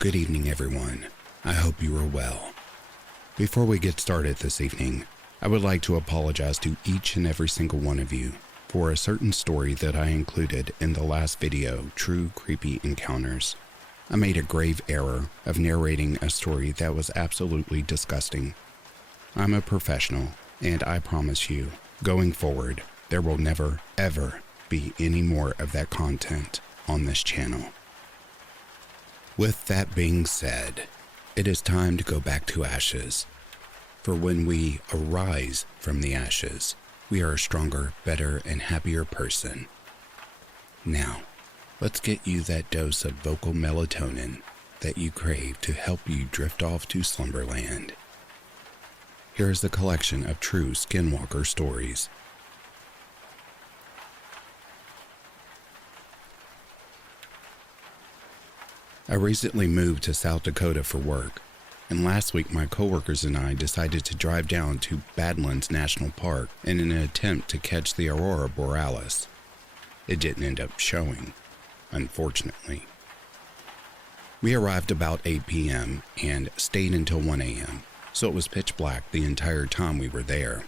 Good evening, everyone. I hope you are well. Before we get started this evening, I would like to apologize to each and every single one of you for a certain story that I included in the last video, True Creepy Encounters. I made a grave error of narrating a story that was absolutely disgusting. I'm a professional, and I promise you, going forward, there will never, ever be any more of that content on this channel. With that being said, it is time to go back to ashes. For when we arise from the ashes, we are a stronger, better, and happier person. Now, let's get you that dose of vocal melatonin that you crave to help you drift off to slumberland. Here is the collection of true Skinwalker stories. I recently moved to South Dakota for work, and last week my coworkers and I decided to drive down to Badlands National Park in an attempt to catch the aurora borealis. It didn't end up showing, unfortunately. We arrived about 8 p.m. and stayed until 1 a.m., so it was pitch black the entire time we were there.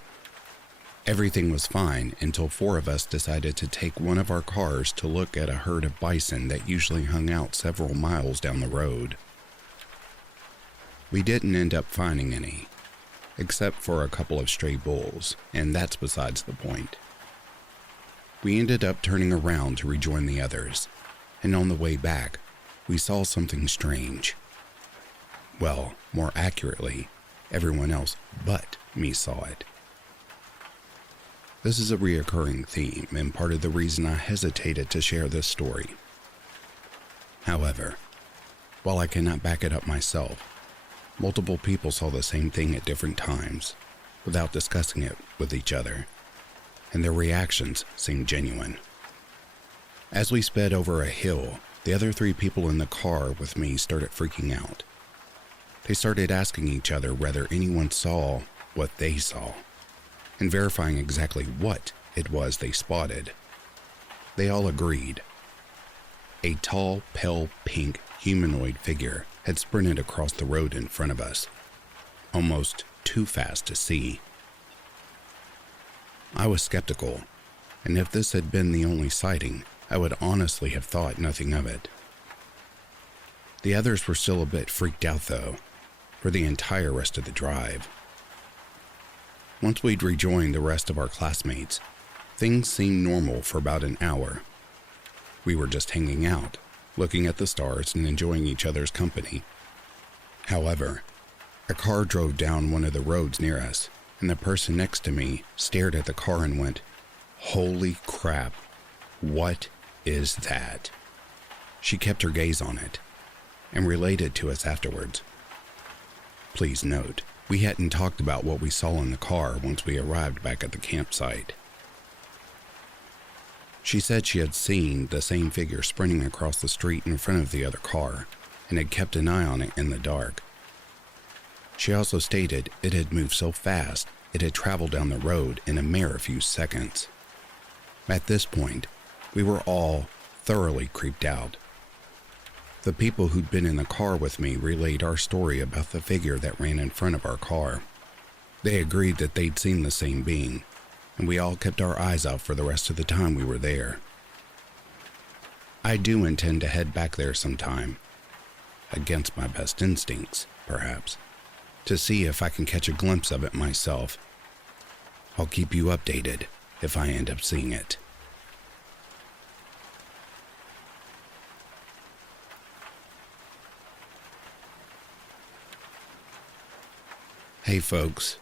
Everything was fine until 4 of us decided to take one of our cars to look at a herd of bison that usually hung out several miles down the road. We didn't end up finding any, except for a couple of stray bulls, and that's besides the point. We ended up turning around to rejoin the others, and on the way back, we saw something strange. Well, more accurately, everyone else but me saw it. This is a reoccurring theme and part of the reason I hesitated to share this story. However, while I cannot back it up myself, multiple people saw the same thing at different times without discussing it with each other, and their reactions seemed genuine. As we sped over a hill, the other 3 people in the car with me started freaking out. They started asking each other whether anyone saw what they saw, and verifying exactly what it was they spotted. They all agreed. A tall, pale pink humanoid figure had sprinted across the road in front of us, almost too fast to see. I was skeptical, and if this had been the only sighting, I would honestly have thought nothing of it. The others were still a bit freaked out though, for the entire rest of the drive. Once we'd rejoined the rest of our classmates, things seemed normal for about an hour. We were just hanging out, looking at the stars and enjoying each other's company. However, a car drove down one of the roads near us, and the person next to me stared at the car and went, "Holy crap, what is that?" She kept her gaze on it, and related to us afterwards. Please note, we hadn't talked about what we saw in the car once we arrived back at the campsite. She said she had seen the same figure sprinting across the street in front of the other car and had kept an eye on it in the dark. She also stated it had moved so fast it had traveled down the road in a mere few seconds. At this point, we were all thoroughly creeped out. The people who'd been in the car with me relayed our story about the figure that ran in front of our car. They agreed that they'd seen the same being, and we all kept our eyes out for the rest of the time we were there. I do intend to head back there sometime, against my best instincts, perhaps, to see if I can catch a glimpse of it myself. I'll keep you updated if I end up seeing it. Hey folks,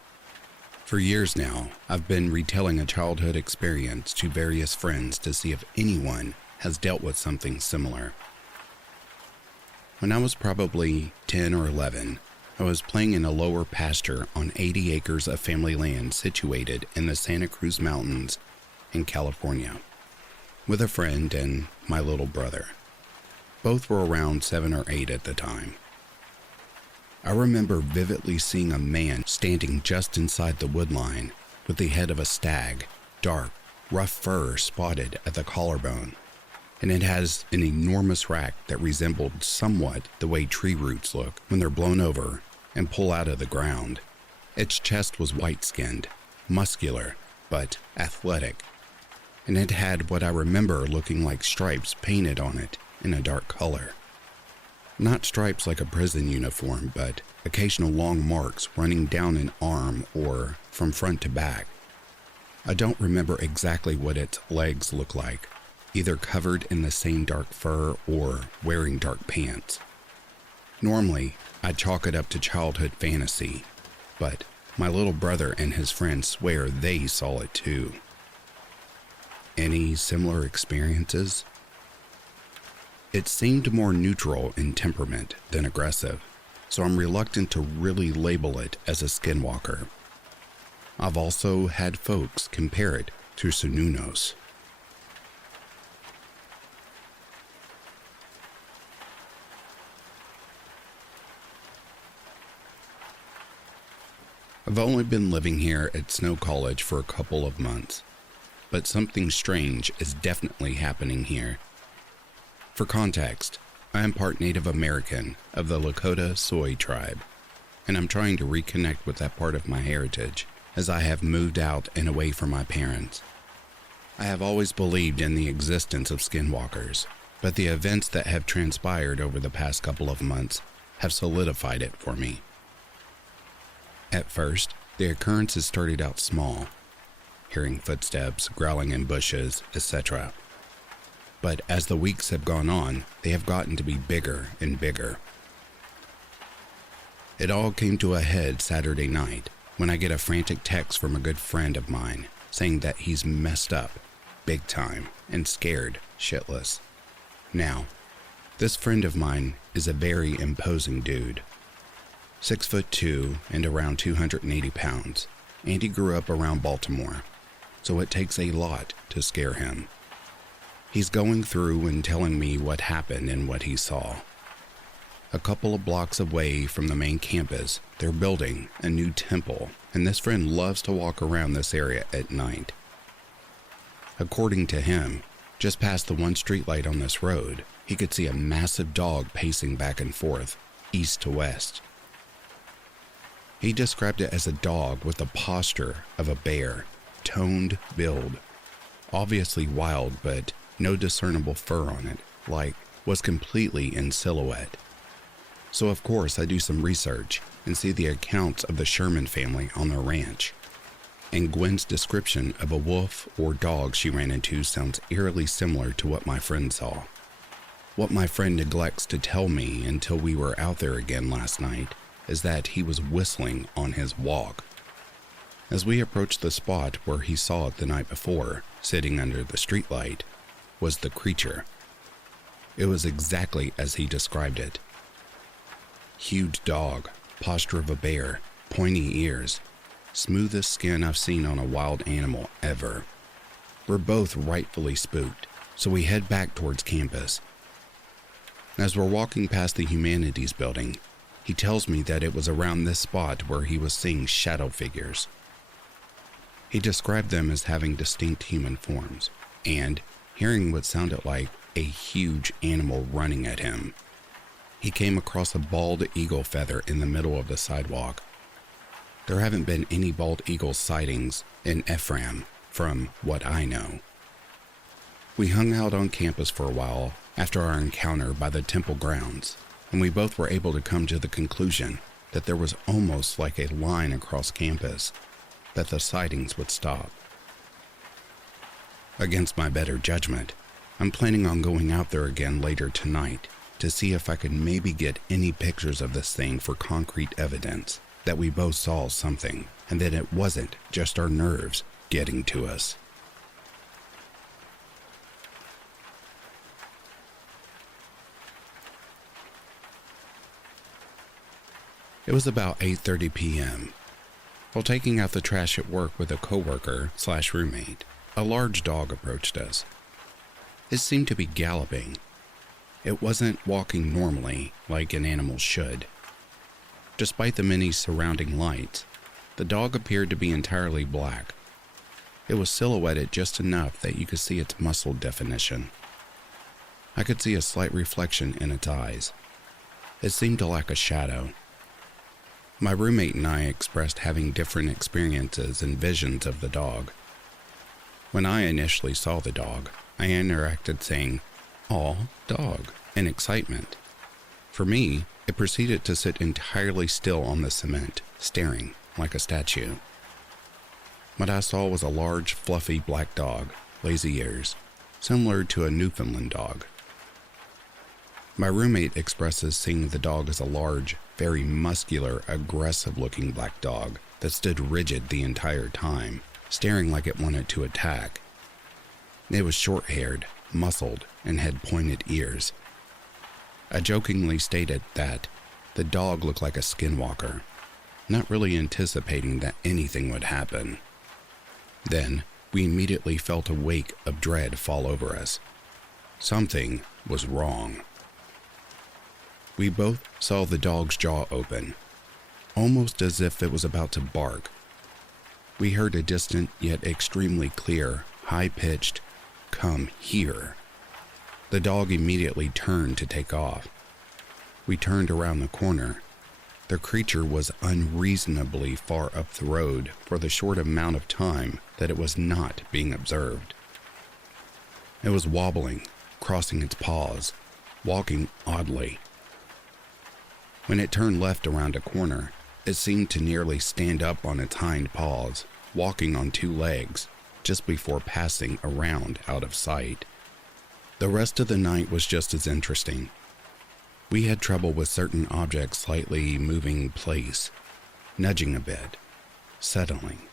for years now, I've been retelling a childhood experience to various friends to see if anyone has dealt with something similar. When I was probably 10 or 11, I was playing in a lower pasture on 80 acres of family land situated in the Santa Cruz Mountains in California, with a friend and my little brother. Both were around 7 or 8 at the time. I remember vividly seeing a man standing just inside the woodline with the head of a stag, dark, rough fur spotted at the collarbone. and it has an enormous rack that resembled somewhat the way tree roots look when they're blown over and pull out of the ground. Its chest was white-skinned, muscular, but athletic, and it had what I remember looking like stripes painted on it in a dark color. Not stripes like a prison uniform, but occasional long marks running down an arm or from front to back. I don't remember exactly what its legs look like, either covered in the same dark fur or wearing dark pants. Normally, I'd chalk it up to childhood fantasy, but my little brother and his friends swear they saw it too. Any similar experiences? It seemed more neutral in temperament than aggressive, so I'm reluctant to really label it as a skinwalker. I've also had folks compare it to Sununos. I've only been living here at Snow College for a couple of months, but something strange is definitely happening here. For context, I am part Native American of the Lakota Soy tribe, and I'm trying to reconnect with that part of my heritage as I have moved out and away from my parents. I have always believed in the existence of skinwalkers, but the events that have transpired over the past couple of months have solidified it for me. At first, the occurrences started out small, hearing footsteps, growling in bushes, etc. But as the weeks have gone on, they have gotten to be bigger and bigger. It all came to a head Saturday night when I get a frantic text from a good friend of mine saying that he's messed up, big time, and scared shitless. Now, this friend of mine is a very imposing dude. 6'2" and around 280 pounds, and he grew up around Baltimore, so it takes a lot to scare him. He's going through and telling me what happened and what he saw. A couple of blocks away from the main campus, they're building a new temple, and this friend loves to walk around this area at night. According to him, just past the one streetlight on this road, he could see a massive dog pacing back and forth, east to west. He described it as a dog with the posture of a bear, toned build, obviously wild but no discernible fur on it, like was completely in silhouette. So of course I do some research and see the accounts of the Sherman family on their ranch. And Gwen's description of a wolf or dog she ran into sounds eerily similar to what my friend saw. What my friend neglects to tell me until we were out there again last night is that he was whistling on his walk. As we approached the spot where he saw it the night before, sitting under the streetlight, was the creature. It was exactly as he described it. Huge dog, posture of a bear, pointy ears, smoothest skin I've seen on a wild animal ever. We're both rightfully spooked, so we head back towards campus. As we're walking past the humanities building, he tells me that it was around this spot where he was seeing shadow figures. He described them as having distinct human forms, and hearing what sounded like a huge animal running at him. He came across a bald eagle feather in the middle of the sidewalk. There haven't been any bald eagle sightings in Ephraim, from what I know. We hung out on campus for a while after our encounter by the temple grounds, and we both were able to come to the conclusion that there was almost like a line across campus, that the sightings would stop. Against my better judgment, I'm planning on going out there again later tonight to see if I could maybe get any pictures of this thing for concrete evidence that we both saw something and that it wasn't just our nerves getting to us. It was about 8:30 p.m. While taking out the trash at work with a coworker/roommate, a large dog approached us. It seemed to be galloping. It wasn't walking normally like an animal should. Despite the many surrounding lights, the dog appeared to be entirely black. It was silhouetted just enough that you could see its muscle definition. I could see a slight reflection in its eyes. It seemed to lack a shadow. My roommate and I expressed having different experiences and visions of the dog. When I initially saw the dog, I interacted saying, "Aw, dog," in excitement. For me, it proceeded to sit entirely still on the cement, staring like a statue. What I saw was a large, fluffy black dog, lazy ears, similar to a Newfoundland dog. My roommate expresses seeing the dog as a large, very muscular, aggressive-looking black dog that stood rigid the entire time, staring like it wanted to attack. It was short-haired, muscled, and had pointed ears. I jokingly stated that the dog looked like a skinwalker, not really anticipating that anything would happen. Then, we immediately felt a wake of dread fall over us. Something was wrong. We both saw the dog's jaw open, almost as if it was about to bark. We heard a distant yet extremely clear, high-pitched, "Come here." The dog immediately turned to take off. We turned around the corner. The creature was unreasonably far up the road for the short amount of time that it was not being observed. It was wobbling, crossing its paws, walking oddly. When it turned left around a corner, it seemed to nearly stand up on its hind paws, walking on two legs, just before passing around out of sight. The rest of the night was just as interesting. We had trouble with certain objects slightly moving place, nudging a bit, settling.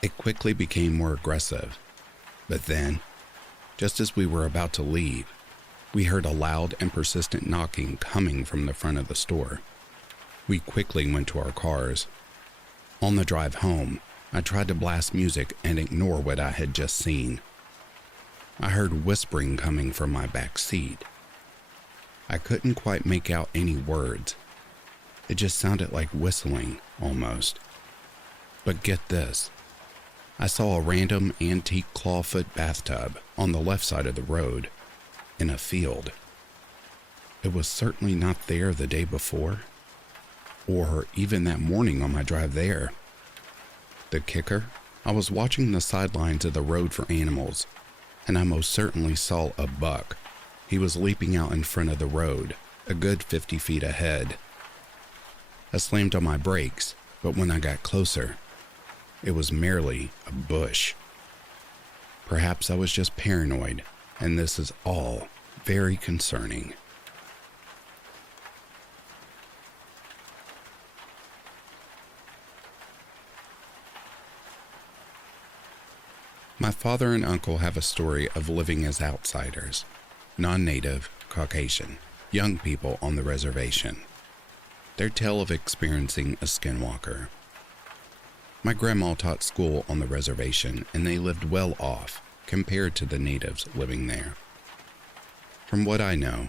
It quickly became more aggressive, but then, just as we were about to leave, we heard a loud and persistent knocking coming from the front of the store. We quickly went to our cars. On the drive home, I tried to blast music and ignore what I had just seen. I heard whispering coming from my back seat. I couldn't quite make out any words. It just sounded like whistling, almost. But get this. I saw a random antique clawfoot bathtub on the left side of the road, in a field. It was certainly not there the day before, or even that morning on my drive there. The kicker? I was watching the sidelines of the road for animals, and I most certainly saw a buck. He was leaping out in front of the road, a good 50 feet ahead. I slammed on my brakes, but when I got closer, it was merely a bush. Perhaps I was just paranoid, and this is all very concerning. My father and uncle have a story of living as outsiders, non-native, Caucasian, young people on the reservation. Their tale of experiencing a skinwalker. My grandma taught school on the reservation, and they lived well off compared to the natives living there. From what I know,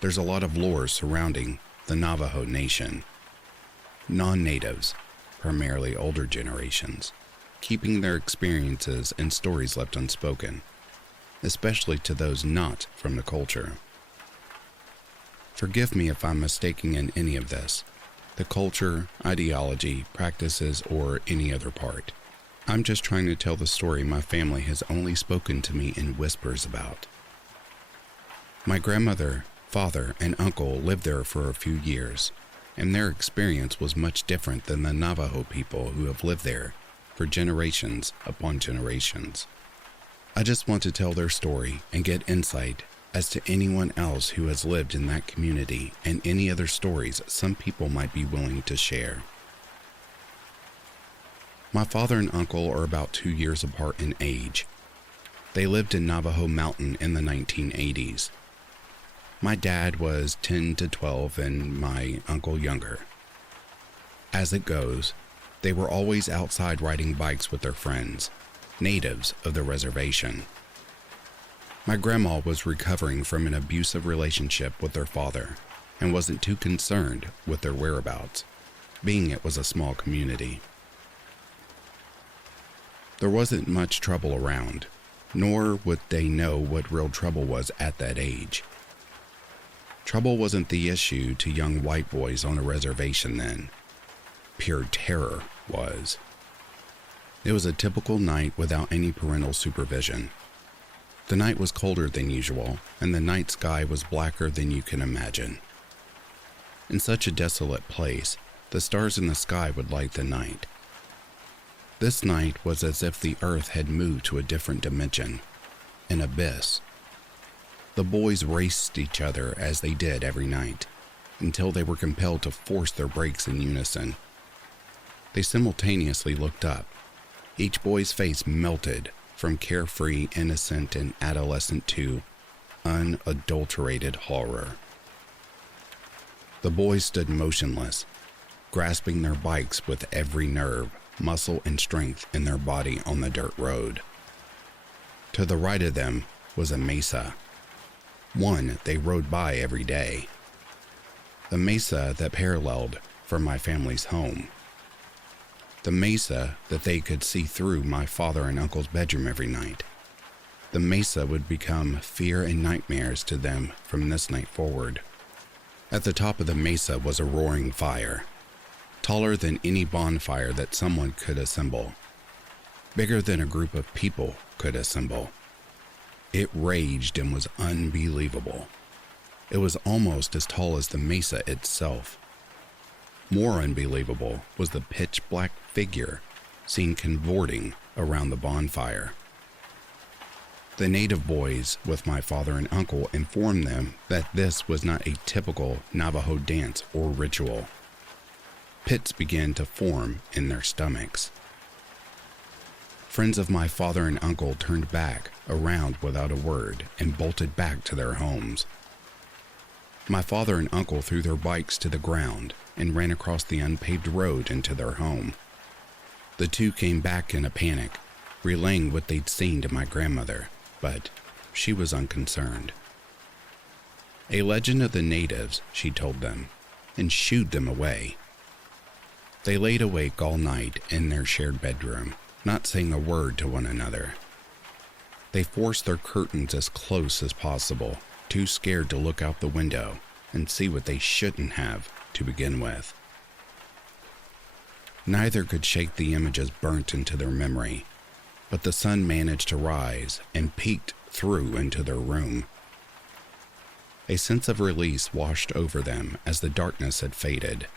there's a lot of lore surrounding the Navajo Nation. Non-natives, primarily older generations, keeping their experiences and stories left unspoken, especially to those not from the culture. Forgive me if I'm mistaken in any of this, the culture, ideology, practices, or any other part. I'm just trying to tell the story my family has only spoken to me in whispers about. My grandmother, father, and uncle lived there for a few years, and their experience was much different than the Navajo people who have lived there for generations upon generations. I just want to tell their story and get insight as to anyone else who has lived in that community and any other stories some people might be willing to share. My father and uncle are about 2 years apart in age. They lived in Navajo Mountain in the 1980s. My dad was 10 to 12 and my uncle younger. As it goes, they were always outside riding bikes with their friends, natives of the reservation. My grandma was recovering from an abusive relationship with her father and wasn't too concerned with their whereabouts, being it was a small community. There wasn't much trouble around. nor would they know what real trouble was at that age. Trouble wasn't the issue to young white boys on a reservation then. Pure terror was. It was a typical night without any parental supervision. The night was colder than usual, and the night sky was blacker than you can imagine. In such a desolate place, the stars in the sky would light the night. This night was as if the earth had moved to a different dimension, an abyss. The boys raced each other as they did every night, until they were compelled to force their brakes in unison. They simultaneously looked up. Each boy's face melted from carefree, innocent, and adolescent to unadulterated horror. The boys stood motionless, grasping their bikes with every nerve, muscle, and strength in their body on the dirt road. To the right of them was a mesa, one they rode by every day. The mesa that paralleled from my family's home. The mesa that they could see through my father and uncle's bedroom every night. The mesa would become fear and nightmares to them from this night forward. At the top of the mesa was a roaring fire, taller than any bonfire that someone could assemble, bigger than a group of people could assemble. It raged and was unbelievable. It was almost as tall as the mesa itself. More unbelievable was the pitch-black figure seen cavorting around the bonfire. The native boys with my father and uncle informed them that this was not a typical Navajo dance or ritual. Pits began to form in their stomachs. Friends of my father and uncle turned back around without a word and bolted back to their homes. My father and uncle threw their bikes to the ground and ran across the unpaved road into their home. The two came back in a panic, relaying what they'd seen to my grandmother, but she was unconcerned. A legend of the natives, she told them, and shooed them away. They laid awake all night in their shared bedroom, not saying a word to one another. They forced their curtains as close as possible, too scared to look out the window and see what they shouldn't have to begin with. Neither could shake the images burnt into their memory, but the sun managed to rise and peeked through into their room. A sense of release washed over them as the darkness had faded.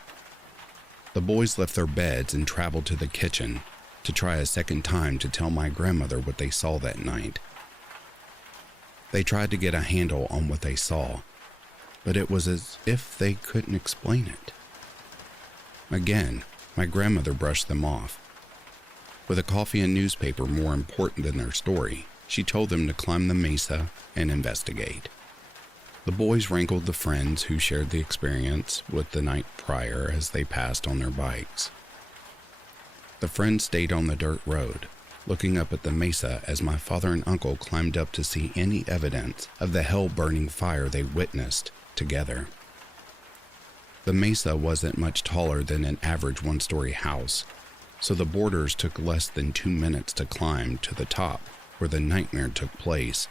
The boys left their beds and traveled to the kitchen to try a second time to tell my grandmother what they saw that night. They tried to get a handle on what they saw, but it was as if they couldn't explain it. Again, my grandmother brushed them off. With a coffee and newspaper more important than their story, she told them to climb the mesa and investigate. The boys wrangled the friends who shared the experience with the night prior as they passed on their bikes. The friends stayed on the dirt road, looking up at the mesa as my father and uncle climbed up to see any evidence of the hell-burning fire they witnessed together. The mesa wasn't much taller than an average one-story house, so the boarders took less than 2 minutes to climb to the top where the nightmare took place.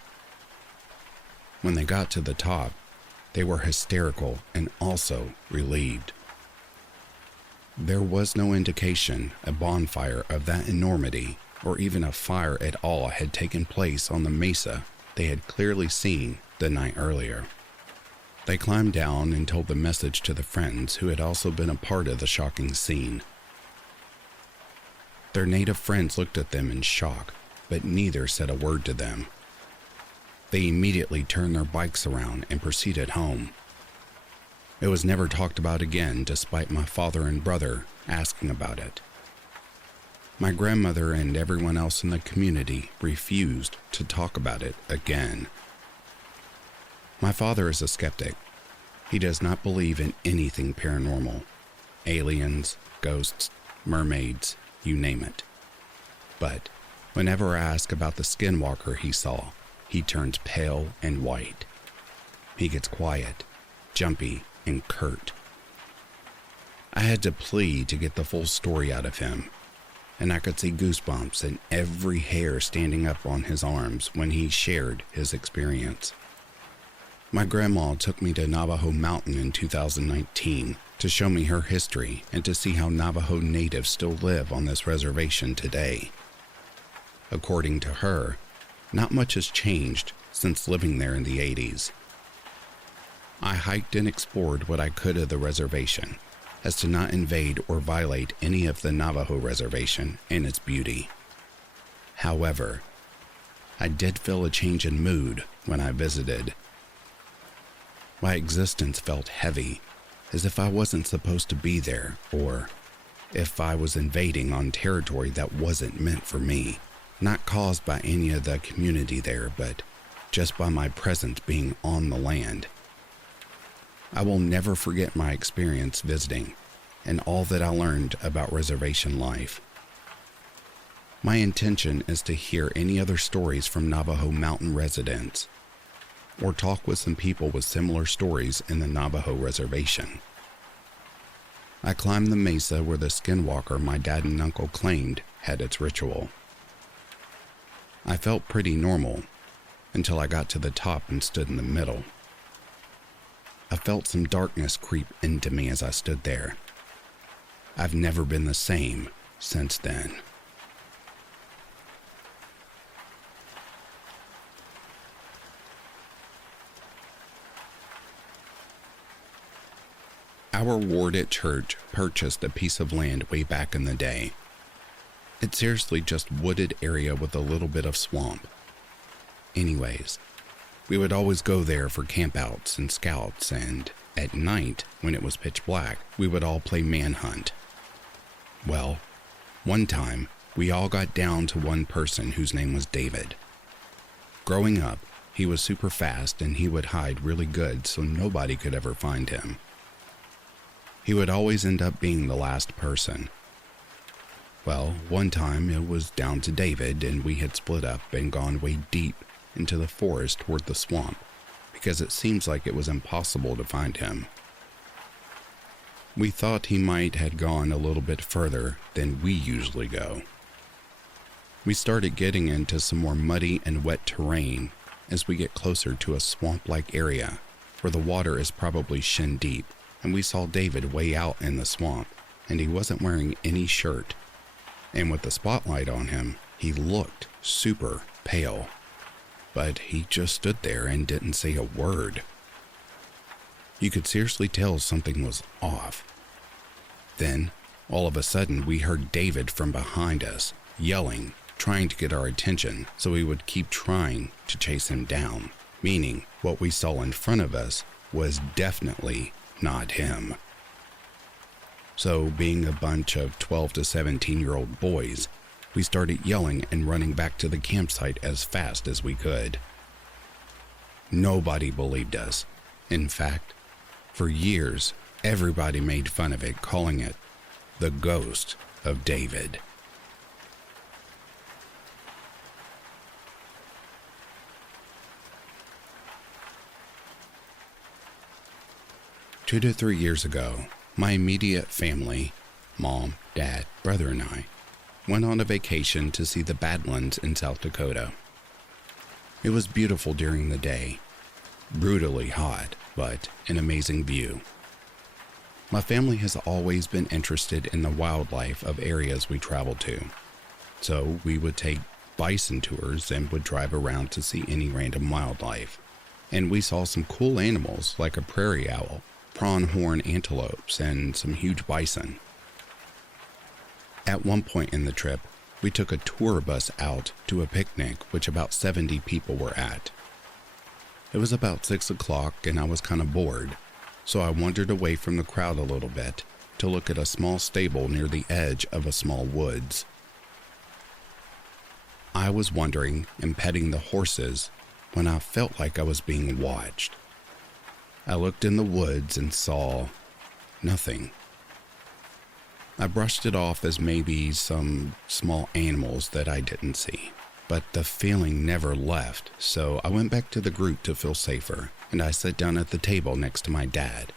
When they got to the top, they were hysterical and also relieved. There was no indication a bonfire of that enormity or even a fire at all had taken place on the mesa they had clearly seen the night earlier. They climbed down and told the message to the friends who had also been a part of the shocking scene. Their native friends looked at them in shock, but neither said a word to them. They immediately turned their bikes around and proceeded home. It was never talked about again, despite my father and brother asking about it. My grandmother and everyone else in the community refused to talk about it again. My father is a skeptic. He does not believe in anything paranormal. Aliens, ghosts, mermaids, you name it. But whenever I ask about the Skinwalker he saw, he turns pale and white. He gets quiet, jumpy, and curt. I had to plead to get the full story out of him. and I could see goosebumps and every hair standing up on his arms when he shared his experience. My grandma took me to Navajo Mountain in 2019 to show me her history and to see how Navajo natives still live on this reservation today. According to her, not much has changed since living there in the 80s. I hiked and explored what I could of the reservation, as to not invade or violate any of the Navajo reservation and its beauty. However, I did feel a change in mood when I visited. My existence felt heavy, as if I wasn't supposed to be there, or if I was invading on territory that wasn't meant for me, not caused by any of the community there, but just by my presence being on the land. I will never forget my experience visiting and all that I learned about reservation life. My intention is to hear any other stories from Navajo mountain residents, or talk with some people with similar stories in the Navajo reservation. I climbed the mesa where the Skinwalker my dad and uncle claimed had its ritual. I felt pretty normal until I got to the top and stood in the middle. I felt some darkness creep into me as I stood there. I've never been the same since then. Our ward at church purchased a piece of land way back in the day. It's seriously just wooded area with a little bit of swamp. Anyways, we would always go there for campouts and scouts, and at night, when it was pitch black, we would all play manhunt. Well, one time, we all got down to one person whose name was David. Growing up, he was super fast and he would hide really good so nobody could ever find him. He would always end up being the last person. Well, one time it was down to David and we had split up and gone way deep into the forest toward the swamp because it seems like it was impossible to find him. We thought he might have gone a little bit further than we usually go. We started getting into some more muddy and wet terrain as we get closer to a swamp-like area where the water is probably shin deep, and we saw David way out in the swamp, and he wasn't wearing any shirt. And with the spotlight on him, he looked super pale. But he just stood there and didn't say a word. You could seriously tell something was off. Then, all of a sudden, we heard David from behind us, yelling, trying to get our attention so we would keep trying to chase him down, meaning what we saw in front of us was definitely not him. So, being a bunch of 12 to 17-year-old boys, we started yelling and running back to the campsite as fast as we could. Nobody believed us. In fact, for years, everybody made fun of it, calling it the ghost of David. Two to 3 years ago, my immediate family, mom, dad, brother, and I, went on a vacation to see the Badlands in South Dakota. It was beautiful during the day, brutally hot, but an amazing view. My family has always been interested in the wildlife of areas we traveled to, so we would take bison tours and would drive around to see any random wildlife. And we saw some cool animals like a prairie owl, pronghorn antelopes, and some huge bison. At one point in the trip, we took a tour bus out to a picnic which about 70 people were at. It was about 6 o'clock and I was kind of bored, so I wandered away from the crowd a little bit to look at a small stable near the edge of a small woods. I was wandering and petting the horses when I felt like I was being watched. I looked in the woods and saw nothing. I brushed it off as maybe some small animals that I didn't see, but the feeling never left, so I went back to the group to feel safer, and I sat down at the table next to my dad.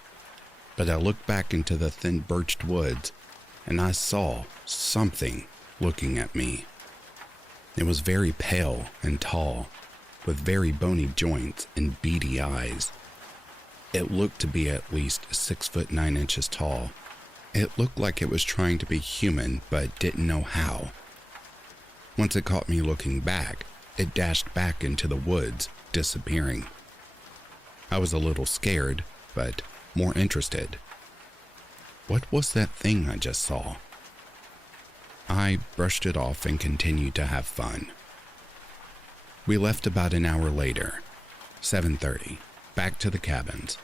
But I looked back into the thin birched woods, and I saw something looking at me. It was very pale and tall, with very bony joints and beady eyes. It looked to be at least 6'9" tall. It looked like it was trying to be human, but didn't know how. Once it caught me looking back, it dashed back into the woods, disappearing. I was a little scared, but more interested. What was that thing I just saw? I brushed it off and continued to have fun. We left about an hour later, 7:30, back to the cabins.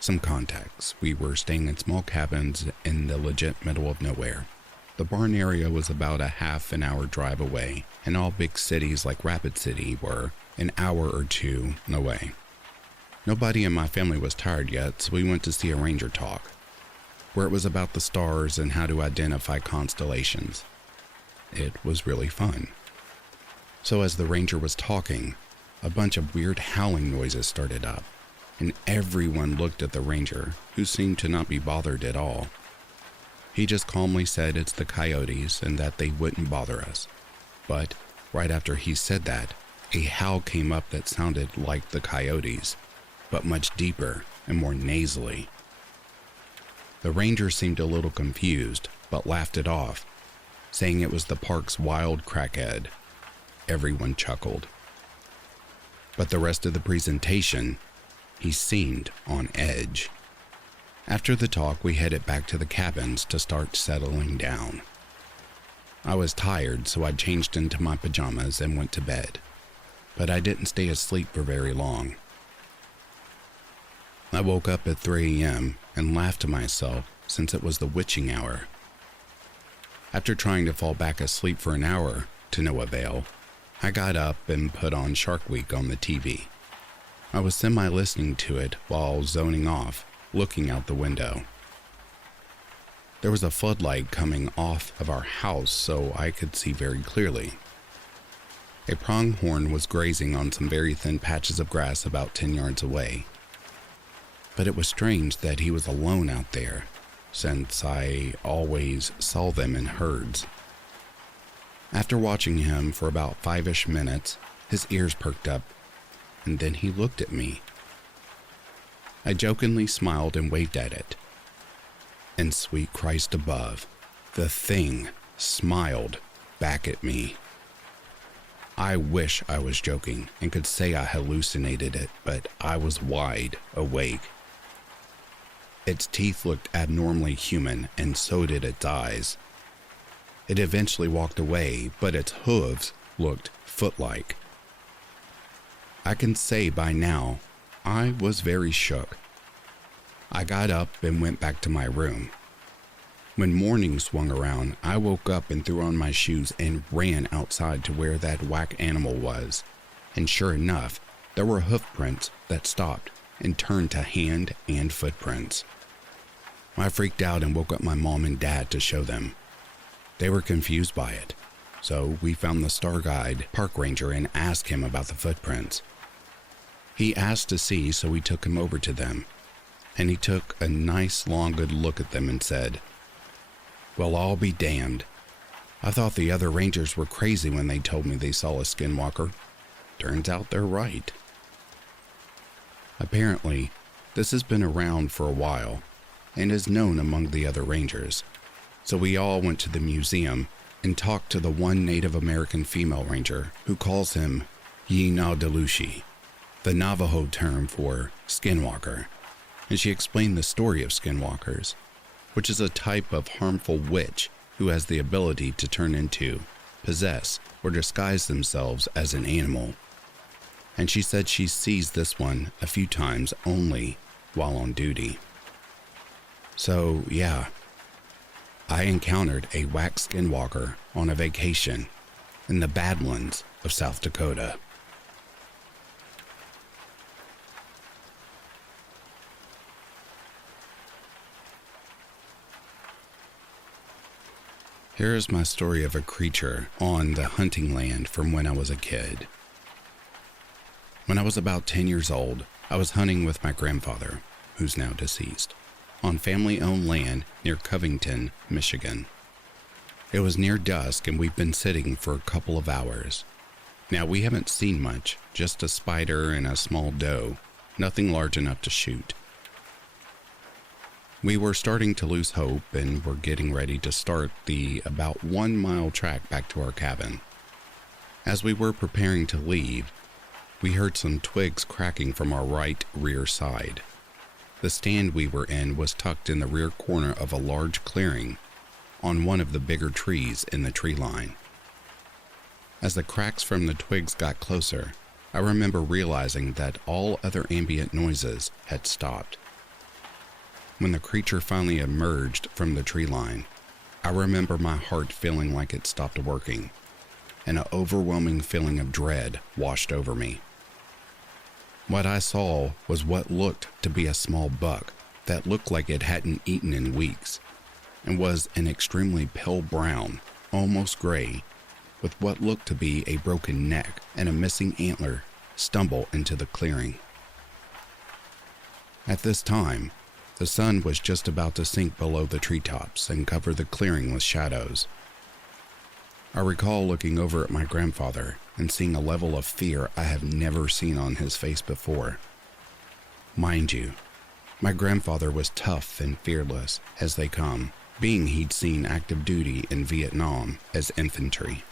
Some context: we were staying in small cabins in the legit middle of nowhere. The barn area was about a half an hour drive away, and all big cities like Rapid City were an hour or two away. Nobody in my family was tired yet, so we went to see a ranger talk, where it was about the stars and how to identify constellations. It was really fun. So as the ranger was talking, a bunch of weird howling noises started up, and everyone looked at the ranger, who seemed to not be bothered at all. He just calmly said it's the coyotes and that they wouldn't bother us. But right after he said that, a howl came up that sounded like the coyotes, but much deeper and more nasally. The ranger seemed a little confused, but laughed it off, saying it was the park's wild crackhead. Everyone chuckled. But the rest of the presentation, he seemed on edge. After the talk, we headed back to the cabins to start settling down. I was tired, so I changed into my pajamas and went to bed, but I didn't stay asleep for very long. I woke up at 3 a.m. and laughed to myself since it was the witching hour. After trying to fall back asleep for an hour, to no avail, I got up and put on Shark Week on the TV. I was semi-listening to it while zoning off, looking out the window. There was a floodlight coming off of our house, so I could see very clearly. A pronghorn was grazing on some very thin patches of grass about 10 yards away. But it was strange that he was alone out there, since I always saw them in herds. After watching him for about 5-ish minutes, his ears perked up, and then he looked at me. I jokingly smiled and waved at it. And sweet Christ above, the thing smiled back at me. I wish I was joking and could say I hallucinated it, but I was wide awake. Its teeth looked abnormally human, and so did its eyes. It eventually walked away, but its hooves looked foot-like. I can say by now, I was very shook. I got up and went back to my room. When morning swung around, I woke up and threw on my shoes and ran outside to where that whack animal was. And sure enough, there were hoof prints that stopped and turned to hand and footprints. I freaked out and woke up my mom and dad to show them. They were confused by it, so we found the star guide park ranger and asked him about the footprints. He asked to see, so we took him over to them, and he took a nice long good look at them and said, "Well, I'll be damned. I thought the other rangers were crazy when they told me they saw a skinwalker. Turns out they're right." Apparently, this has been around for a while and is known among the other rangers, so we all went to the museum and talked to the one Native American female ranger who calls him Yinaudalushi, the Navajo term for skinwalker, and she explained the story of skinwalkers, which is a type of harmful witch who has the ability to turn into, possess, or disguise themselves as an animal. And she said she sees this one a few times only while on duty. So, yeah, I encountered a whack skinwalker on a vacation in the Badlands of South Dakota. Here is my story of a creature on the hunting land from when I was a kid. When I was about 10 years old, I was hunting with my grandfather, who's now deceased, on family-owned land near Covington, Michigan. It was near dusk and we've been sitting for a couple of hours. Now we haven't seen much, just a spider and a small doe, nothing large enough to shoot. We were starting to lose hope and were getting ready to start the about 1 mile trek back to our cabin. As we were preparing to leave, we heard some twigs cracking from our right rear side. The stand we were in was tucked in the rear corner of a large clearing on one of the bigger trees in the tree line. As the cracks from the twigs got closer, I remember realizing that all other ambient noises had stopped. When the creature finally emerged from the tree line, I remember my heart feeling like it stopped working, and an overwhelming feeling of dread washed over me. What I saw was what looked to be a small buck that looked like it hadn't eaten in weeks, and was an extremely pale brown, almost gray, with what looked to be a broken neck and a missing antler stumble into the clearing. At this time, the sun was just about to sink below the treetops and cover the clearing with shadows. I recall looking over at my grandfather and seeing a level of fear I have never seen on his face before. Mind you, my grandfather was tough and fearless as they come, being he'd seen active duty in Vietnam as infantry.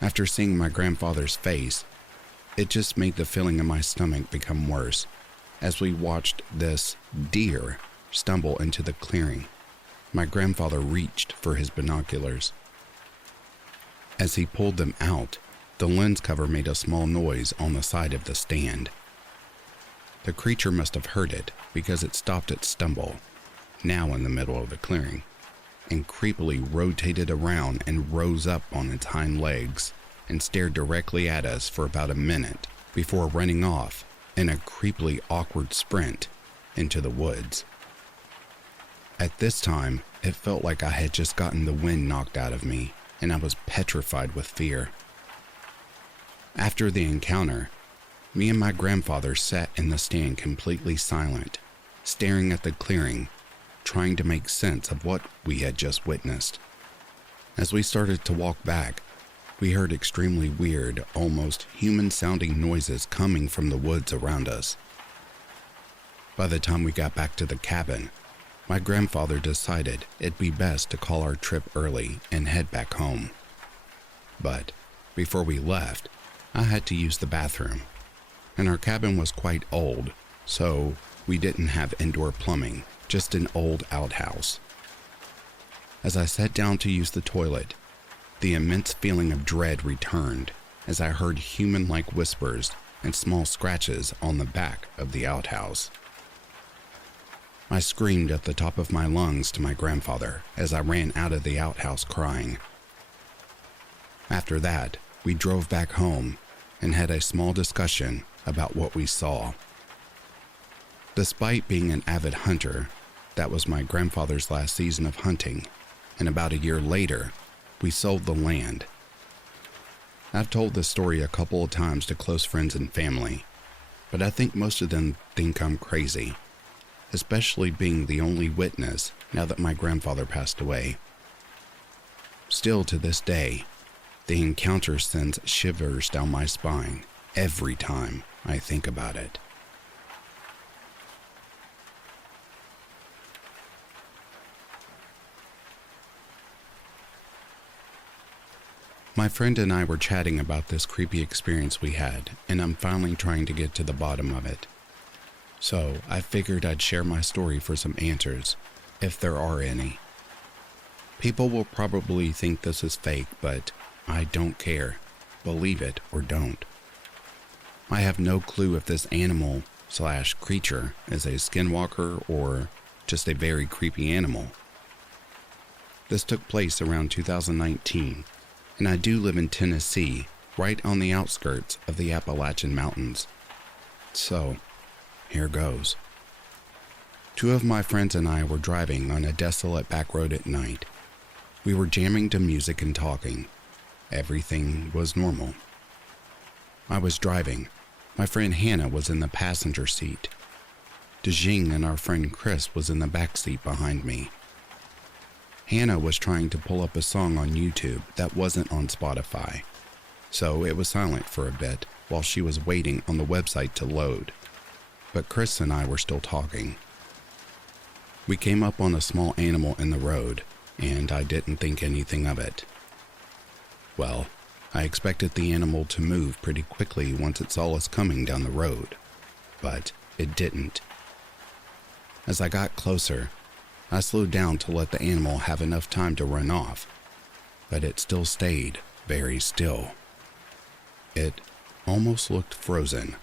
After seeing my grandfather's face, it just made the feeling in my stomach become worse as we watched this deer stumble into the clearing. My grandfather reached for his binoculars. As he pulled them out, the lens cover made a small noise on the side of the stand. The creature must have heard it because it stopped its stumble, now in the middle of the clearing, and creepily rotated around and rose up on its hind legs and stared directly at us for about a minute before running off in a creepily awkward sprint into the woods. At this time, it felt like I had just gotten the wind knocked out of me, and I was petrified with fear. After the encounter, me and my grandfather sat in the stand completely silent, staring at the clearing, trying to make sense of what we had just witnessed. As we started to walk back, we heard extremely weird, almost human-sounding noises coming from the woods around us. By the time we got back to the cabin, my grandfather decided it'd be best to call our trip early and head back home. But before we left, I had to use the bathroom, and our cabin was quite old, so we didn't have indoor plumbing, just an old outhouse. As I sat down to use the toilet, the immense feeling of dread returned as I heard human-like whispers and small scratches on the back of the outhouse. I screamed at the top of my lungs to my grandfather as I ran out of the outhouse crying. After that, we drove back home and had a small discussion about what we saw. Despite being an avid hunter, that was my grandfather's last season of hunting, and about a year later, we sold the land. I've told this story a couple of times to close friends and family, but I think most of them think I'm crazy, especially being the only witness now that my grandfather passed away. Still to this day, the encounter sends shivers down my spine every time I think about it. My friend and I were chatting about this creepy experience we had, and I'm finally trying to get to the bottom of it. So I figured I'd share my story for some answers, if there are any. People will probably think this is fake, but I don't care. Believe it or don't. I have no clue if this animal/creature is a skinwalker or just a very creepy animal. This took place around 2019. And I do live in Tennessee, right on the outskirts of the Appalachian Mountains. So, here goes. Two of my friends and I were driving on a desolate back road at night. We were jamming to music and talking. Everything was normal. I was driving. My friend Hannah was in the passenger seat. Dejing and our friend Chris was in the back seat behind me. Hannah was trying to pull up a song on YouTube that wasn't on Spotify, so it was silent for a bit while she was waiting on the website to load. But Chris and I were still talking. We came up on a small animal in the road, and I didn't think anything of it. Well, I expected the animal to move pretty quickly once it saw us coming down the road, but it didn't. As I got closer, I slowed down to let the animal have enough time to run off, but it still stayed very still. It almost looked frozen.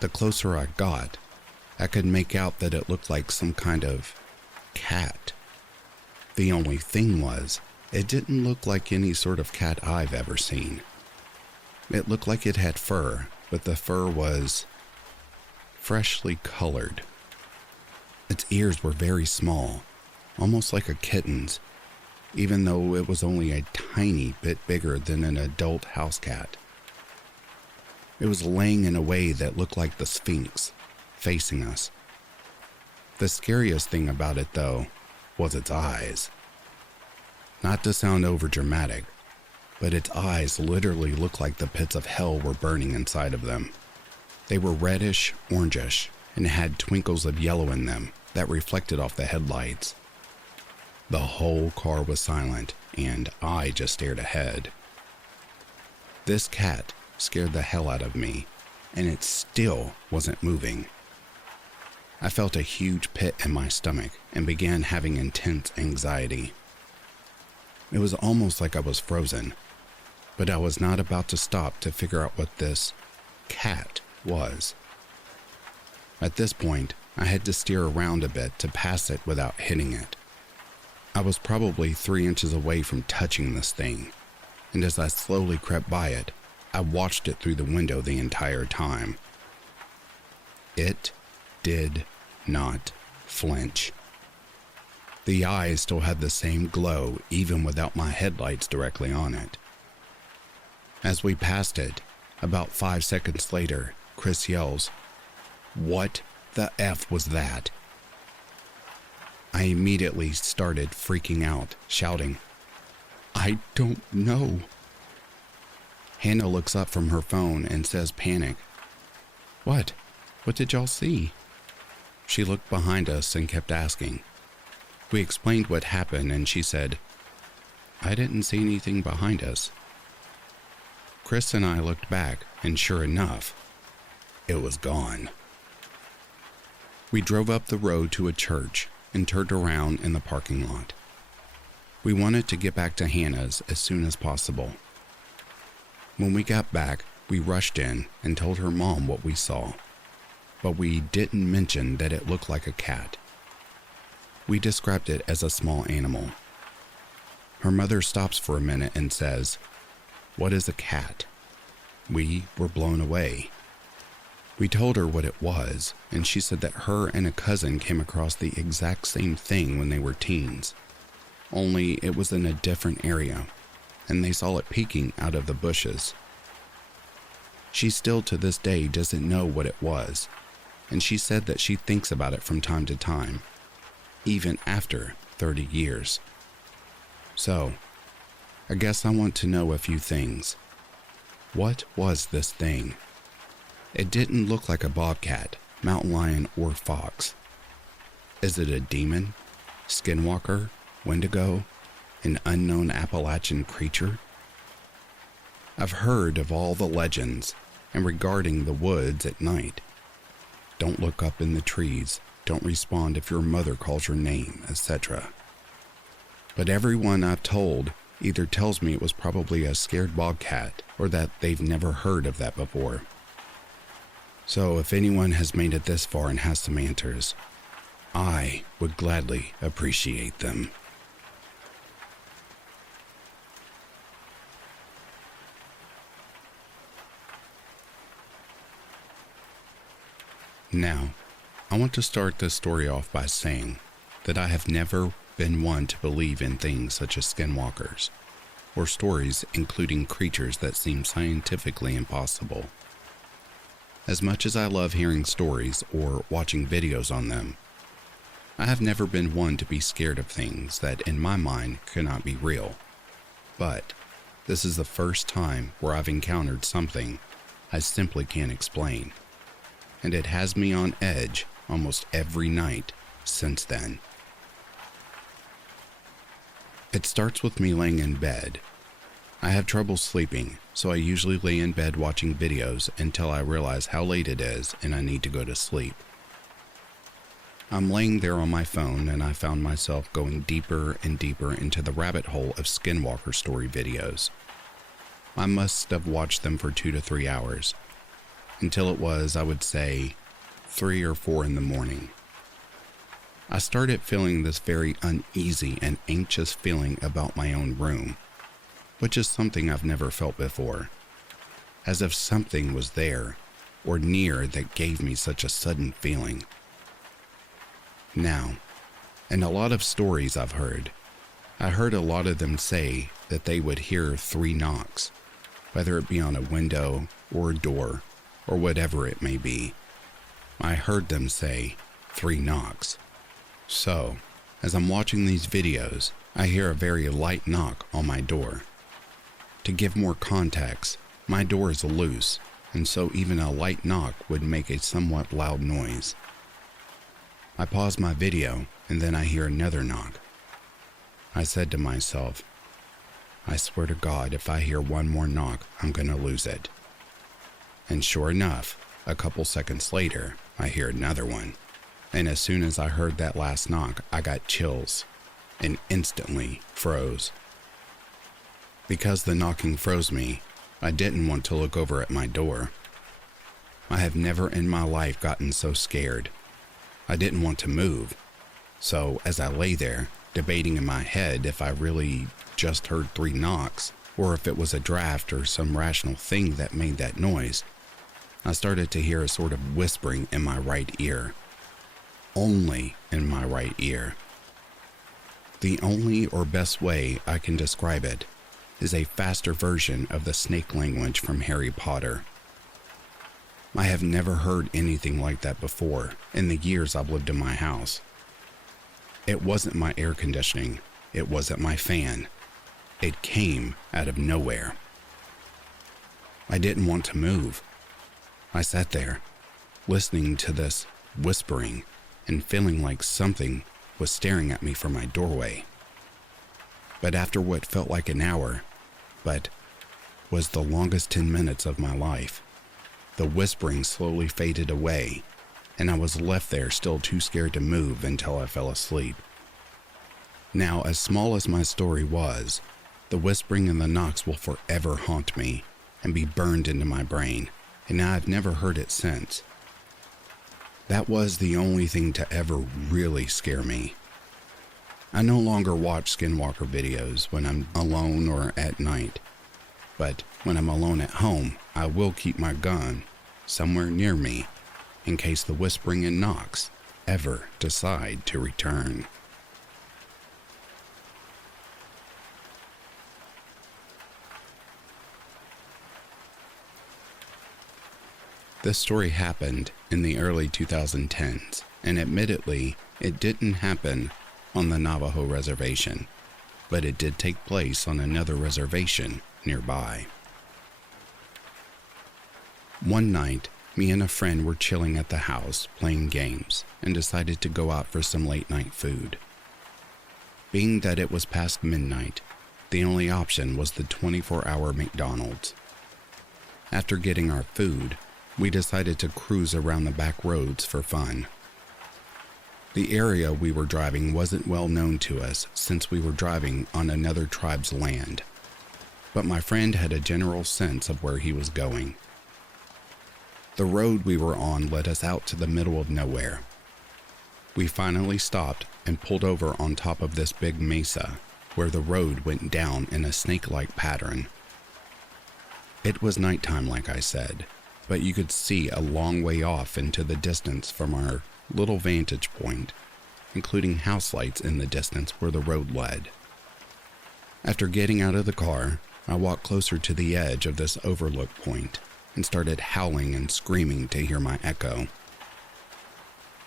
The closer I got, I could make out that it looked like some kind of cat. The only thing was, it didn't look like any sort of cat I've ever seen. It looked like it had fur, but the fur was freshly colored. Its ears were very small, almost like a kitten's, even though it was only a tiny bit bigger than an adult house cat. It was laying in a way that looked like the Sphinx, facing us. The scariest thing about it, though, was its eyes. Not to sound overdramatic, but its eyes literally looked like the pits of hell were burning inside of them. They were reddish, orangish, and had twinkles of yellow in them that reflected off the headlights. The whole car was silent, and I just stared ahead. This cat scared the hell out of me, and it still wasn't moving. I felt a huge pit in my stomach and began having intense anxiety. It was almost like I was frozen, but I was not about to stop to figure out what this cat was. At this point, I had to steer around a bit to pass it without hitting it. I was probably 3 inches away from touching this thing, and as I slowly crept by it, I watched it through the window the entire time. It did not flinch. The eyes still had the same glow even without my headlights directly on it. As we passed it, about 5 seconds later, Chris yells, "What the F was that?" I immediately started freaking out, shouting, "I don't know." Hannah looks up from her phone and says, panic, "What? What did y'all see?" She looked behind us and kept asking. We explained what happened and she said, "I didn't see anything behind us." Chris and I looked back and sure enough, it was gone. We drove up the road to a church and turned around in the parking lot. We wanted to get back to Hannah's as soon as possible. When we got back, we rushed in and told her mom what we saw, but we didn't mention that it looked like a cat. We described it as a small animal. Her mother stops for a minute and says, "What is a cat?" We were blown away. We told her what it was, and she said that her and a cousin came across the exact same thing when they were teens, only it was in a different area, and they saw it peeking out of the bushes. She still to this day doesn't know what it was, and she said that she thinks about it from time to time, even after 30 years. So, I guess I want to know a few things. What was this thing? It didn't look like a bobcat, mountain lion, or fox. Is it a demon, skinwalker, wendigo, an unknown Appalachian creature? I've heard of all the legends, and regarding the woods at night. Don't look up in the trees, don't respond if your mother calls your name, etc. But everyone I've told either tells me it was probably a scared bobcat or that they've never heard of that before. So if anyone has made it this far and has some answers, I would gladly appreciate them. Now, I want to start this story off by saying that I have never been one to believe in things such as skinwalkers, or stories including creatures that seem scientifically impossible. As much as I love hearing stories or watching videos on them, I have never been one to be scared of things that in my mind cannot be real. But this is the first time where I've encountered something I simply can't explain. And it has me on edge almost every night since then. It starts with me laying in bed. I have trouble sleeping, so I usually lay in bed watching videos until I realize how late it is and I need to go to sleep. I'm laying there on my phone and I found myself going deeper and deeper into the rabbit hole of Skinwalker story videos. I must have watched them for 2 to 3 hours, until it was, I would say, 3 or 4 in the morning. I started feeling this very uneasy and anxious feeling about my own room, which is something I've never felt before, as if something was there or near that gave me such a sudden feeling. Now, in a lot of stories I've heard, I heard a lot of them say that they would hear 3 knocks, whether it be on a window or a door or whatever it may be. I heard them say 3 knocks. So, as I'm watching these videos, I hear a very light knock on my door. To give more context, my door is loose, and so even a light knock would make a somewhat loud noise. I pause my video, and then I hear another knock. I said to myself, I swear to God, if I hear one more knock, I'm gonna lose it. And sure enough, a couple seconds later, I hear another one. And as soon as I heard that last knock, I got chills and instantly froze. Because the knocking froze me, I didn't want to look over at my door. I have never in my life gotten so scared. I didn't want to move. So as I lay there, debating in my head if I really just heard 3 knocks, or if it was a draft or some rational thing that made that noise, I started to hear a sort of whispering in my right ear. Only in my right ear. The only or best way I can describe it is a faster version of the snake language from Harry Potter. I have never heard anything like that before in the years I've lived in my house. It wasn't my air conditioning. It wasn't my fan. It came out of nowhere. I didn't want to move. I sat there, listening to this whispering and feeling like something was staring at me from my doorway. But after what felt like an hour, but was the longest 10 minutes of my life, the whispering slowly faded away, and I was left there still too scared to move until I fell asleep. Now, as small as my story was, the whispering and the knocks will forever haunt me and be burned into my brain, and I've never heard it since. That was the only thing to ever really scare me. I no longer watch Skinwalker videos when I'm alone or at night, but when I'm alone at home, I will keep my gun somewhere near me in case the whispering and knocks ever decide to return. This story happened in the early 2010s, and admittedly, it didn't happen on the Navajo reservation, but it did take place on another reservation nearby. One night, me and a friend were chilling at the house playing games and decided to go out for some late night food. Being that it was past midnight, the only option was the 24-hour McDonald's. After getting our food, we decided to cruise around the back roads for fun. The area we were driving wasn't well known to us since we were driving on another tribe's land, but my friend had a general sense of where he was going. The road we were on led us out to the middle of nowhere. We finally stopped and pulled over on top of this big mesa where the road went down in a snake-like pattern. It was nighttime, like I said, but you could see a long way off into the distance from our little vantage point, including house lights in the distance where the road led. After getting out of the car, I walked closer to the edge of this overlook point and started howling and screaming to hear my echo.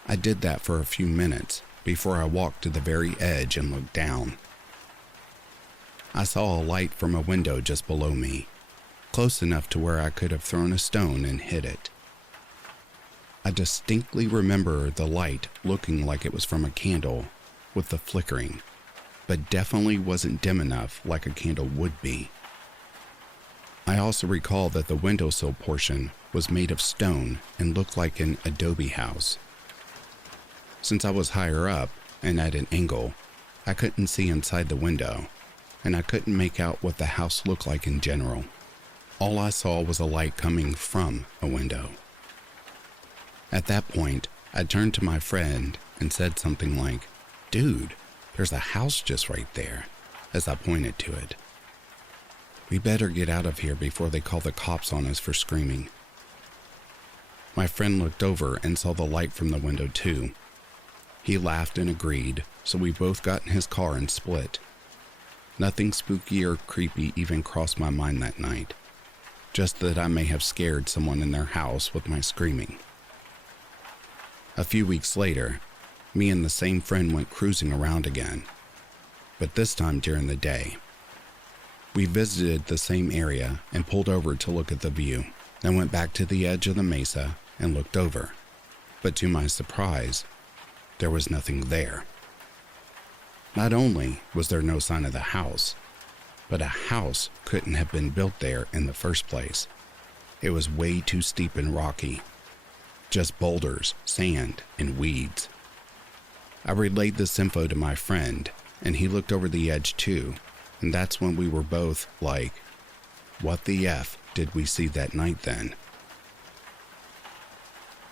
I did that for a few minutes before I walked to the very edge and looked down. I saw a light from a window just below me, close enough to where I could have thrown a stone and hit it. I distinctly remember the light looking like it was from a candle with the flickering, but definitely wasn't dim enough like a candle would be. I also recall that the windowsill portion was made of stone and looked like an adobe house. Since I was higher up and at an angle, I couldn't see inside the window, and I couldn't make out what the house looked like in general. All I saw was a light coming from a window. At that point, I turned to my friend and said something like, "Dude, there's a house just right there," as I pointed to it. "We better get out of here before they call the cops on us for screaming." My friend looked over and saw the light from the window too. He laughed and agreed, so we both got in his car and split. Nothing spooky or creepy even crossed my mind that night, just that I may have scared someone in their house with my screaming. A few weeks later, me and the same friend went cruising around again, but this time during the day. We visited the same area and pulled over to look at the view, then went back to the edge of the mesa and looked over, but to my surprise, there was nothing there. Not only was there no sign of the house, but a house couldn't have been built there in the first place. It was way too steep and rocky. Just boulders, sand, and weeds. I relayed this info to my friend, and he looked over the edge too, and that's when we were both like, what the F did we see that night then?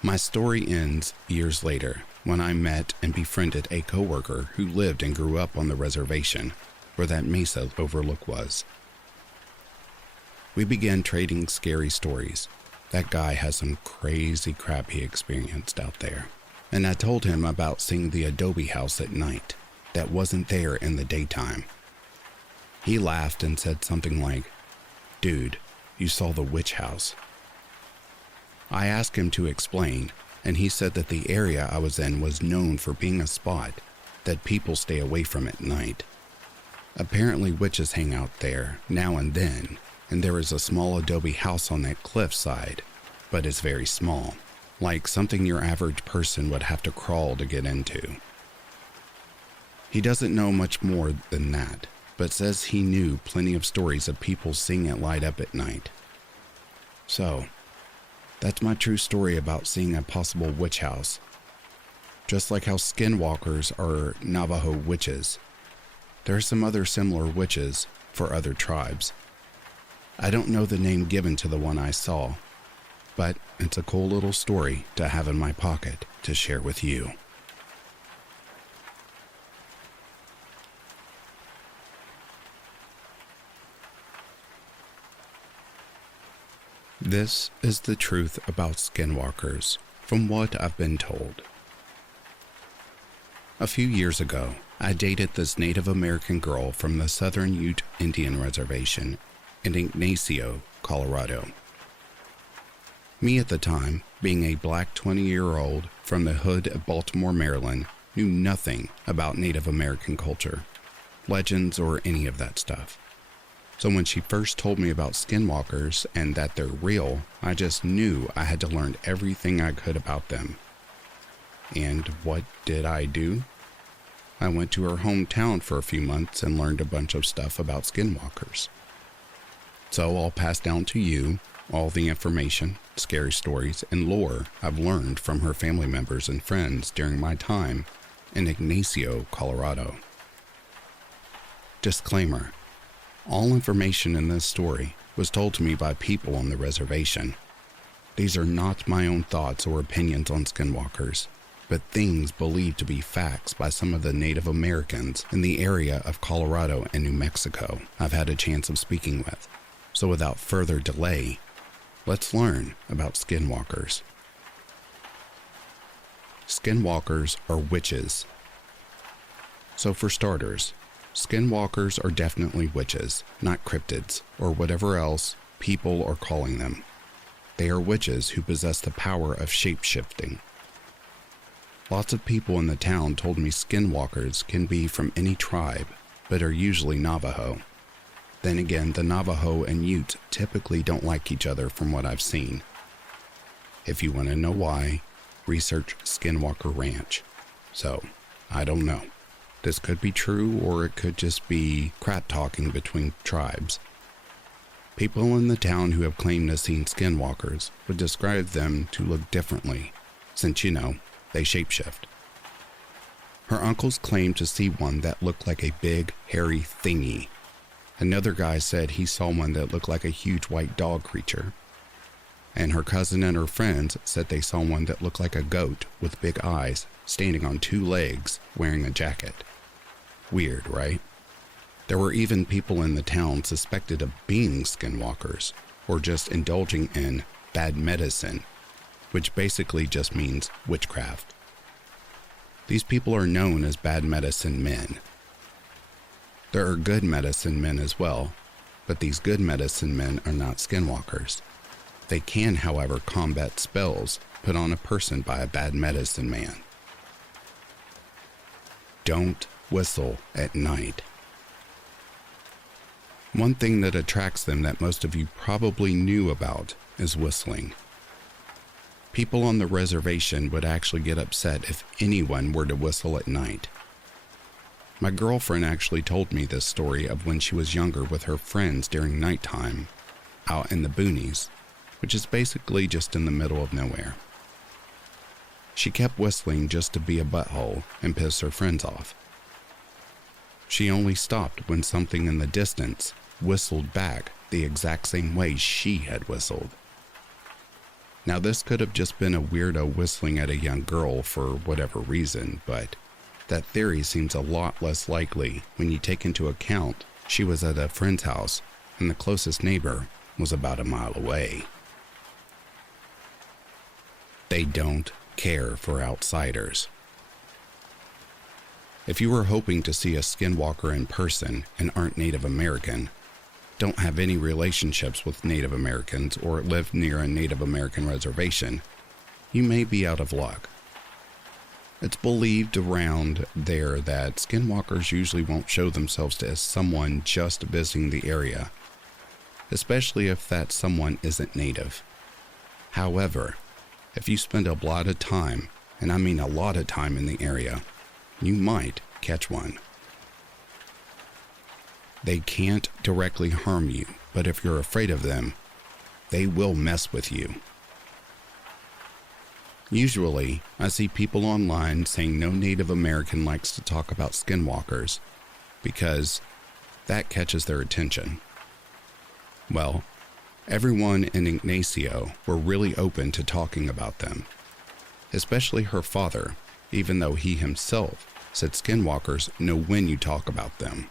My story ends years later when I met and befriended a coworker who lived and grew up on the reservation where that mesa overlook was. We began trading scary stories. That guy has some crazy crap he experienced out there. And I told him about seeing the adobe house at night that wasn't there in the daytime. He laughed and said something like, "Dude, you saw the witch house." I asked him to explain, and he said that the area I was in was known for being a spot that people stay away from at night. Apparently witches hang out there now and then, and there is a small adobe house on that cliffside, but it's very small, like something your average person would have to crawl to get into. He doesn't know much more than that, but says he knew plenty of stories of people seeing it light up at night. So, that's my true story about seeing a possible witch house. Just like how Skinwalkers are Navajo witches, there are some other similar witches for other tribes. I don't know the name given to the one I saw, but it's a cool little story to have in my pocket to share with you. This is the truth about Skinwalkers, from what I've been told. A few years ago, I dated this Native American girl from the Southern Ute Indian Reservation in Ignacio, Colorado. Me at the time, being a black 20-year-old from the hood of Baltimore, Maryland, knew nothing about Native American culture, legends, or any of that stuff. So when she first told me about Skinwalkers and that they're real, I just knew I had to learn everything I could about them. And what did I do? I went to her hometown for a few months and learned a bunch of stuff about Skinwalkers. So I'll pass down to you all the information, scary stories, and lore I've learned from her family members and friends during my time in Ignacio, Colorado. Disclaimer: all information in this story was told to me by people on the reservation. These are not my own thoughts or opinions on Skinwalkers, but things believed to be facts by some of the Native Americans in the area of Colorado and New Mexico I've had a chance of speaking with. So without further delay, let's learn about Skinwalkers. Skinwalkers are witches. So for starters, Skinwalkers are definitely witches, not cryptids, or whatever else people are calling them. They are witches who possess the power of shape-shifting. Lots of people in the town told me skinwalkers can be from any tribe, but are usually Navajo. Then again, the Navajo and Utes typically don't like each other from what I've seen. If you want to know why, research Skinwalker Ranch. So, I don't know. This could be true, or it could just be crap talking between tribes. People in the town who have claimed to have seen skinwalkers would describe them to look differently, since, they shapeshift. Her uncles claimed to see one that looked like a big, hairy thingy. Another guy said he saw one that looked like a huge white dog creature. And her cousin and her friends said they saw one that looked like a goat with big eyes, standing on 2 legs, wearing a jacket. Weird, right? There were even people in the town suspected of being skinwalkers, or just indulging in bad medicine, which basically just means witchcraft. These people are known as bad medicine men. There are good medicine men as well, but these good medicine men are not skinwalkers. They can, however, combat spells put on a person by a bad medicine man. Don't whistle at night. One thing that attracts them that most of you probably knew about is whistling. People on the reservation would actually get upset if anyone were to whistle at night. My girlfriend actually told me this story of when she was younger with her friends during nighttime, out in the boonies, which is basically just in the middle of nowhere. She kept whistling just to be a butthole and piss her friends off. She only stopped when something in the distance whistled back the exact same way she had whistled. Now, this could have just been a weirdo whistling at a young girl for whatever reason, but that theory seems a lot less likely when you take into account she was at a friend's house and the closest neighbor was about a mile away. They don't care for outsiders. If you were hoping to see a skinwalker in person and aren't Native American, don't have any relationships with Native Americans, or live near a Native American reservation, you may be out of luck. It's believed around there that skinwalkers usually won't show themselves as someone just visiting the area, especially if that someone isn't native. However, if you spend a lot of time, and I mean a lot of time in the area, you might catch one. They can't directly harm you, but if you're afraid of them, they will mess with you. Usually, I see people online saying no Native American likes to talk about skinwalkers because that catches their attention. Well, everyone in Ignacio were really open to talking about them, especially her father, even though he himself said skinwalkers know when you talk about them.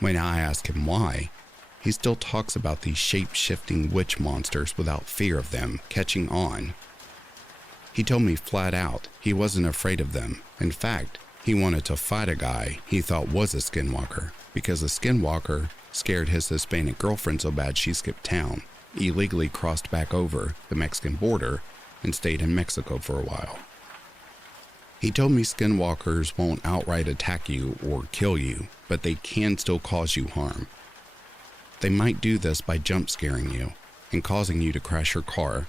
When I ask him why, he still talks about these shape-shifting witch monsters without fear of them catching on. He told me flat out he wasn't afraid of them. In fact, he wanted to fight a guy he thought was a skinwalker because a skinwalker scared his Hispanic girlfriend so bad she skipped town, illegally crossed back over the Mexican border, and stayed in Mexico for a while. He told me skinwalkers won't outright attack you or kill you, but they can still cause you harm. They might do this by jump scaring you and causing you to crash your car,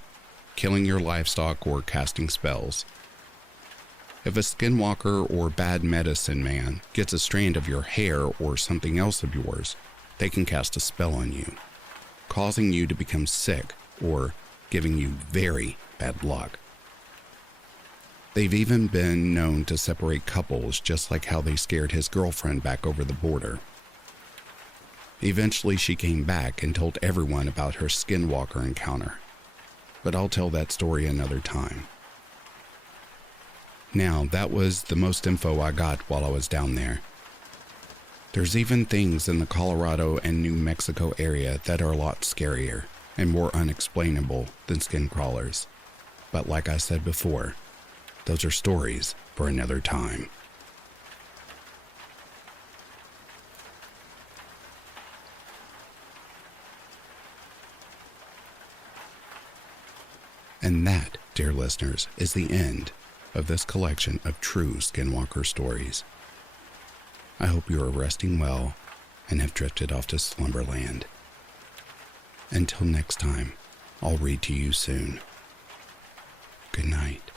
killing your livestock, or casting spells. If a skinwalker or bad medicine man gets a strand of your hair or something else of yours, they can cast a spell on you, causing you to become sick or giving you very bad luck. They've even been known to separate couples, just like how they scared his girlfriend back over the border. Eventually she came back and told everyone about her skinwalker encounter, but I'll tell that story another time. Now, that was the most info I got while I was down there. There's even things in the Colorado and New Mexico area that are a lot scarier and more unexplainable than skin crawlers. But like I said before, those are stories for another time. And that, dear listeners, is the end of this collection of true Skinwalker stories. I hope you are resting well and have drifted off to slumberland. Until next time, I'll read to you soon. Good night.